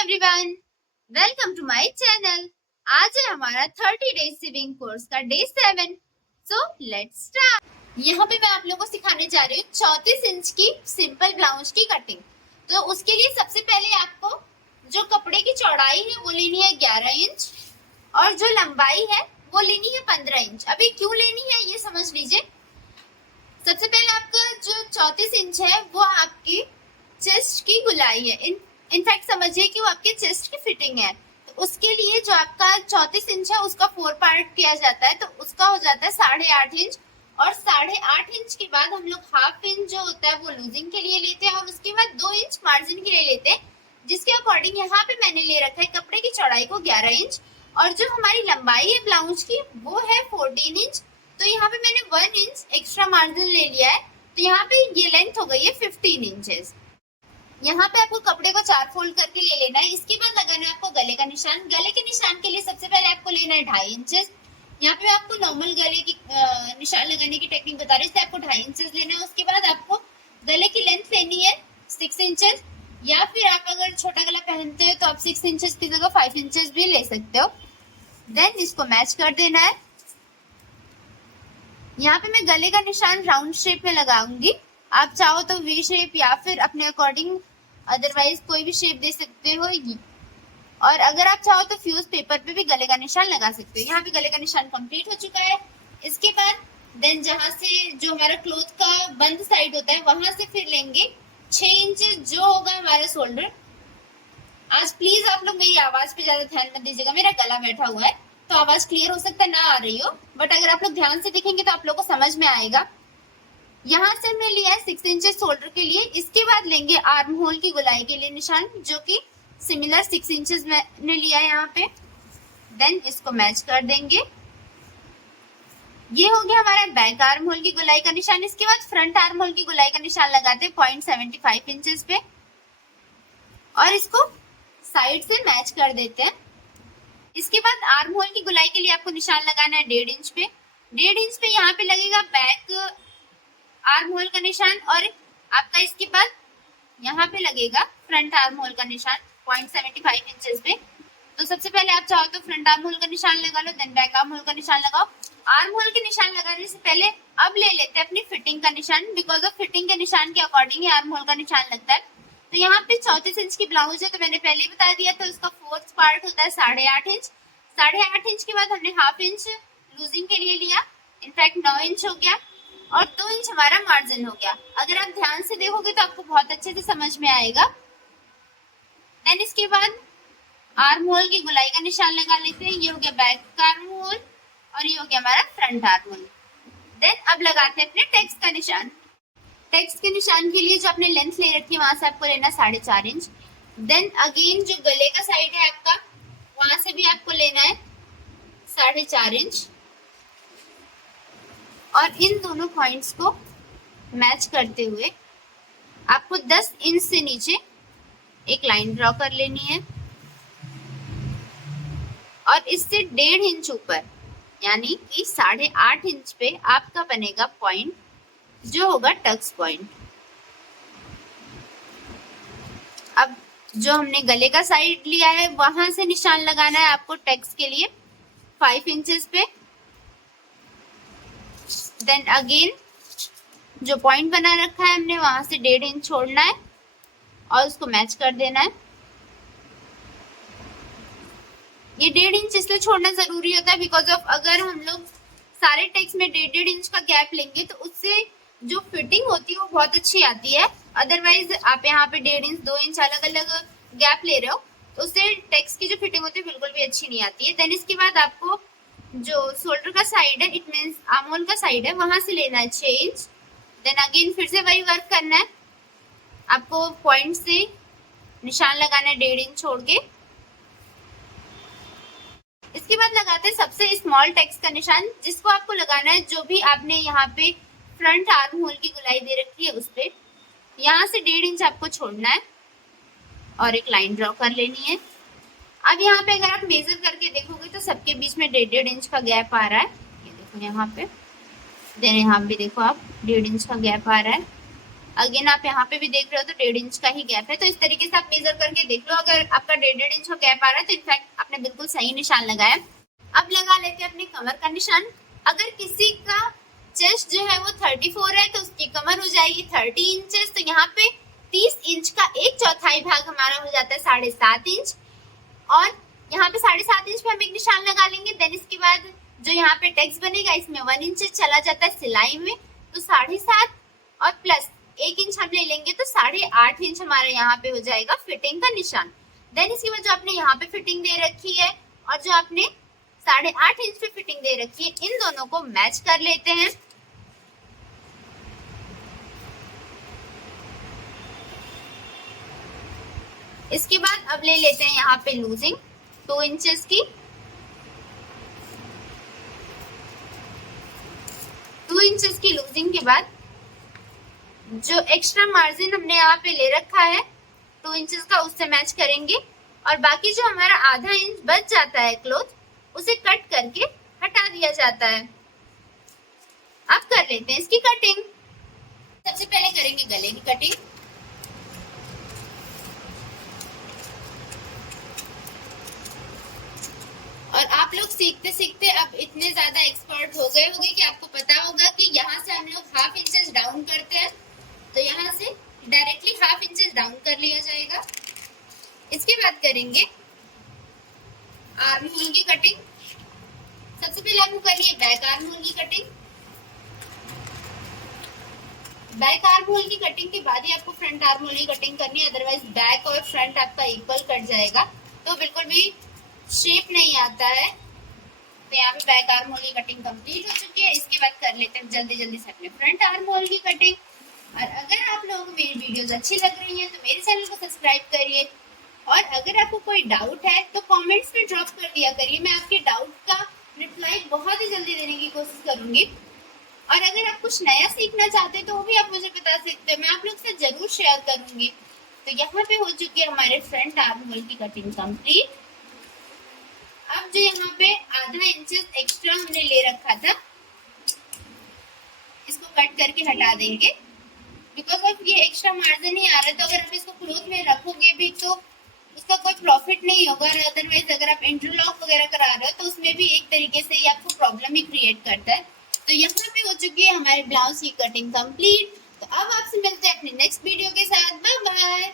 Everyone, welcome to my channel. आज है हमारा 30 डेज सिविंग कोर्स का डे 7। So let's start. यहाँ पे मैं आप लोगों को सिखाने जा रही हूँ 34 इंच की सिंपल ब्लाउज की कटिंग। तो उसके लिए सबसे पहले आपको जो कपड़े की चौड़ाई है वो लेनी है 11 इंच और जो लंबाई है वो लेनी है 15 इंच। अभी क्यों लेनी है ये समझ लीजिए। सबसे पहले आपका जो 34 इंच है वो आपकी चेस्ट की गुलाई है। इनफैक्ट समझिए कि वो आपके चेस्ट की फिटिंग है। तो उसके लिए जो आपका 34 इंच है उसका 4 पार्ट किया जाता है, तो उसका हो जाता है 8.5 इंच। और 8.5 इंच के बाद हम लोग हाफ इंच जो होता है वो लूजिंग के लिए लेते हैं और उसके बाद 2 इंच मार्जिन के लिए लेते हैं, जिसके अकॉर्डिंग यहाँ पे मैंने ले रखा है कपड़े की चौड़ाई को 11 इंच और जो हमारी लंबाई है ब्लाउज की वो है 14 इंच। तो यहाँ पे मैंने 1 इंच एक्स्ट्रा मार्जिन ले लिया है, तो यहाँ पे ये लेंथ हो गई है 15 इंचेस। यहाँ पे आपको कपड़े को 4 फोल्ड करके ले लेना है। इसके बाद लगाना है आपको गले का निशान। गले के निशान के लिए सबसे पहले आपको लेना है 2.5 इंचेस। यहाँ पे आपको नॉर्मल गले की निशान लगाने की टेक्निक बता रही हूँ, आपको 2.5 इंचेस लेना है। उसके बाद आपको गले की लेंथ लेनी है 6 इंचेस, या फिर आप अगर छोटा गला पहनते हो तो आप 6 इंचेस की जगह 5 इंचेस भी ले सकते हो। देन इसको मैच कर देना है। यहाँ पे मैं गले का निशान राउंड शेप में लगाऊंगी। आप चाहो तो वी शेप या फिर अपने अकॉर्डिंग अदरवाइज कोई भी शेप दे सकते हो। और अगर आप चाहो तो फ्यूज पेपर पे भी गले का निशान लगा सकते हो। यहाँ पे गले का निशान कंप्लीट हो चुका है। इसके बाद देन जहाँ से जो हमारा क्लोथ का बंद साइड होता है वहां से फिर लेंगे 6 इंच जो होगा हमारा शोल्डर। आज प्लीज आप लोग मेरी आवाज पे ज्यादा ध्यान मत दीजिएगा, मेरा गला बैठा हुआ है तो आवाज क्लियर हो सकता है ना आ रही हो, बट अगर आप लोग ध्यान से देखेंगे तो आप लोग को समझ में आएगा। यहाँ से हमने लिया है 6 इंचेस शोल्डर के लिए। इसके बाद लेंगे आर्म होल की गोलाई के लिए निशान, जो कि सिमिलर 6 इंचेस मैंने लिया है यहाँ पे। देन इसको मैच कर देंगे। ये हो गया हमारा बैक आर्म होल की गोलाई का निशान। इसके बाद फ्रंट आर्म होल की गोलाई का निशान लगाते हैं 0.75 इंचेस पे और इसको साइड से मैच कर देते हैं। इसके बाद आर्म होल की गोलाई के लिए आपको निशान लगाना है 1.5 इंच पे। 1.5 इंच पे यहाँ पे लगेगा बैक आर्म होल का निशान और आपका इसके बाद यहाँ पे लगेगा फ्रंट आर्म होल का निशान 0.75 इंचेस पे। तो सबसे पहले आप चाहो तो फ्रंट आर्म होल का निशान लगा लो, देन बैक आर्म होल का निशान लगाओ। आर्म होल के निशान लगाने से पहले अब ले लेते हैं अपनी फिटिंग का निशान, बिकॉज ऑफ फिटिंग के निशान के अकॉर्डिंग ही आर्म होल का निशान लगता है। तो यहाँ पे 34 इंच की ब्लाउज है, तो मैंने पहले ही बता दिया था उसका 4th पार्ट होता है 8.5 इंच। 8.5 इंच के बाद हमने हाफ इंच लूजिंग के लिए लिया, इनफैक्ट 9 इंच हो गया और 2 इंच हमारा मार्जिन हो गया। अगर आप ध्यान से देखोगे तो आपको बहुत अच्छे से समझ में आएगा। देन इसके बाद आर्म होल की गोलाई का निशान लगा लेते हैं। ये हो गया बैक आर्म होल और ये हो गया हमारा फ्रंट आर्म होल। देन अब लगाते हैं अपने टेक्स का निशान। टेक्स के निशान के लिए जो आपने लेंथ ले रखी है वहां से आपको लेना 4.5 इंच। देन अगेन जो गले का साइड है आपका वहां से भी आपको लेना है 4.5 इंच और इन दोनों पॉइंट्स को मैच करते हुए आपको 10 इंच से नीचे एक लाइन ड्रॉ कर लेनी है और इससे 1.5 इंच ऊपर यानी कि 8.5 इंच पे आपका बनेगा पॉइंट जो होगा टक्स पॉइंट। अब जो हमने गले का साइड लिया है वहां से निशान लगाना है आपको टक्स के लिए 5 इंचेस पे। देन अगेन जो पॉइंट बना रखा है हमने वहां से 1.5 इंच छोड़ना है और उसको मैच कर देना है। ये 1.5 इंच इसलिए छोड़ना जरूरी होता है बिकॉज ऑफ अगर हम लोग सारे टेक्स में 1.5 इंच का गैप लेंगे तो उससे जो फिटिंग होती है वो बहुत अच्छी आती है। अदरवाइज आप यहाँ पे 1.5 इंच 2 इंच अलग अलग गैप ले रहे हो तो उससे टेक्स की जो फिटिंग होती है बिल्कुल भी अच्छी नहीं आती है। देन इसके बाद आपको जो शोल्डर का साइड है, इट मीन्स आर्म होल का साइड है, वहां से लेना है 6 इंच। देन अगेन फिर से वही वर्क करना है, आपको पॉइंट से निशान लगाना है 1.5 इंच छोड़ के। इसके बाद लगाते हैं सबसे स्मॉल टेक्स का निशान, जिसको आपको लगाना है जो भी आपने यहाँ पे फ्रंट आर्म होल की गोलाई दे रखी है उस पे। यहाँ से 1.5 इंच आपको छोड़ना है और एक लाइन ड्रॉ कर लेनी है। अब यहाँ पे अगर आप मेजर करके देखोगे तो सबके बीच में 1.5 इंच का गैप आ रहा है। ये देखो यहाँ पे, देन यहाँ भी देखो आप 1.5 इंच का गैप आ रहा है। अगेन आप यहाँ पे भी देख रहे हो तो 1.5 इंच का ही गैप है। तो इस तरीके से आप मेजर करके देख लो, अगर आपका 1.5 इंच का गैप आ रहा है तो इनफैक्ट आपने बिल्कुल सही निशान लगाया। अब लगा लेते हैं अपने कमर का निशान। अगर किसी का चेस्ट जो है वो 34 है तो उसकी कमर हो जाएगी 30 इंचेस। तो यहाँ पे 30 इंच का 1/4 भाग हमारा हो जाता है 7.5 इंच, और यहाँ पे 7.5 इंच पे हम एक निशान लगा लेंगे। देन इसके बाद जो यहाँ पे टेक्स्ट बनेगा इसमें 1 इंच चला जाता है सिलाई में, तो 7.5 और प्लस 1 इंच हम ले लेंगे तो 8.5 इंच हमारा यहाँ पे हो जाएगा फिटिंग का निशान। देन इसके बाद जो आपने यहाँ पे फिटिंग दे रखी है और जो आपने 8.5 इंच पे फिटिंग दे रखी है, इन दोनों को मैच कर लेते हैं। इसके बाद अब ले लेते हैं यहाँ पे लूजिंग 2 इंचेस की। 2 इंचेस की लूजिंग के बाद जो एक्स्ट्रा मार्जिन हमने यहाँ पे ले रखा है 2 इंचेस का, उससे मैच करेंगे और बाकी जो हमारा आधा इंच बच जाता है क्लॉथ, उसे कट करके हटा दिया जाता है। अब कर लेते हैं इसकी कटिंग। सबसे पहले करेंगे गले की कटिंग। और आप लोग सीखते सीखते अब इतने ज्यादा एक्सपर्ट हो गए होंगे कि आपको पता होगा कि यहाँ से हम लोग ½ इंचेस डाउन करते हैं, तो यहाँ से डायरेक्टली ½ इंचेस डाउन कर लिया जाएगा। इसके बाद करेंगे आर्म होल की कटिंग। सबसे पहले आपको करनी है बैक आर्म होल की कटिंग। बैक आर्म होल की कटिंग के बाद ही आपको फ्रंट आर्म होल की कटिंग करनी है, अदरवाइज बैक और फ्रंट आपका इक्वल कट जाएगा तो बिल्कुल भी शेप नहीं आता है। तो यहाँ पे बैक आर्म होल की कटिंग कंप्लीट हो चुकी है। इसके बाद कर लेते हैं जल्दी जल्दी से अपने फ्रंट आर्म होल की कटिंग। और अगर आप लोगों को मेरी वीडियोस अच्छी लग रही हैं तो मेरे चैनल को सब्सक्राइब करिए, और अगर आपको कोई डाउट है तो कमेंट्स में ड्रॉप कर दिया करिए। मैं आपके डाउट का रिप्लाई बहुत ही जल्दी देने की कोशिश करूंगी। और अगर आप कुछ नया सीखना चाहते हैं तो वो भी आप मुझे बता सकते हैं, मैं आप लोग से जरूर शेयर करूंगी। तो यहाँ पे हो चुकी है हमारे फ्रंट आर्म होल की कटिंग कंप्लीट। अब जो यहाँ पे आधा इंचेस एक्स्ट्रा हमने ले रखा था, इसको कट करके हटा देंगे बिकॉज ऑफ ये एक्स्ट्रा मार्जिन ही आ रहा है। तो अगर आप इसको क्लोथ में रखोगे भी तो उसका कोई प्रॉफिट नहीं होगा। अदरवाइज अगर आप इंटरलॉक वगैरह करा रहे हो तो उसमें भी एक तरीके से ये आपको प्रॉब्लम ही क्रिएट करता है। तो यहाँ पे हो चुकी है हमारे ब्लाउज की कटिंग कंप्लीट। तो अब आपसे मिलते हैं अपने नेक्स्ट वीडियो के साथ। Bye bye.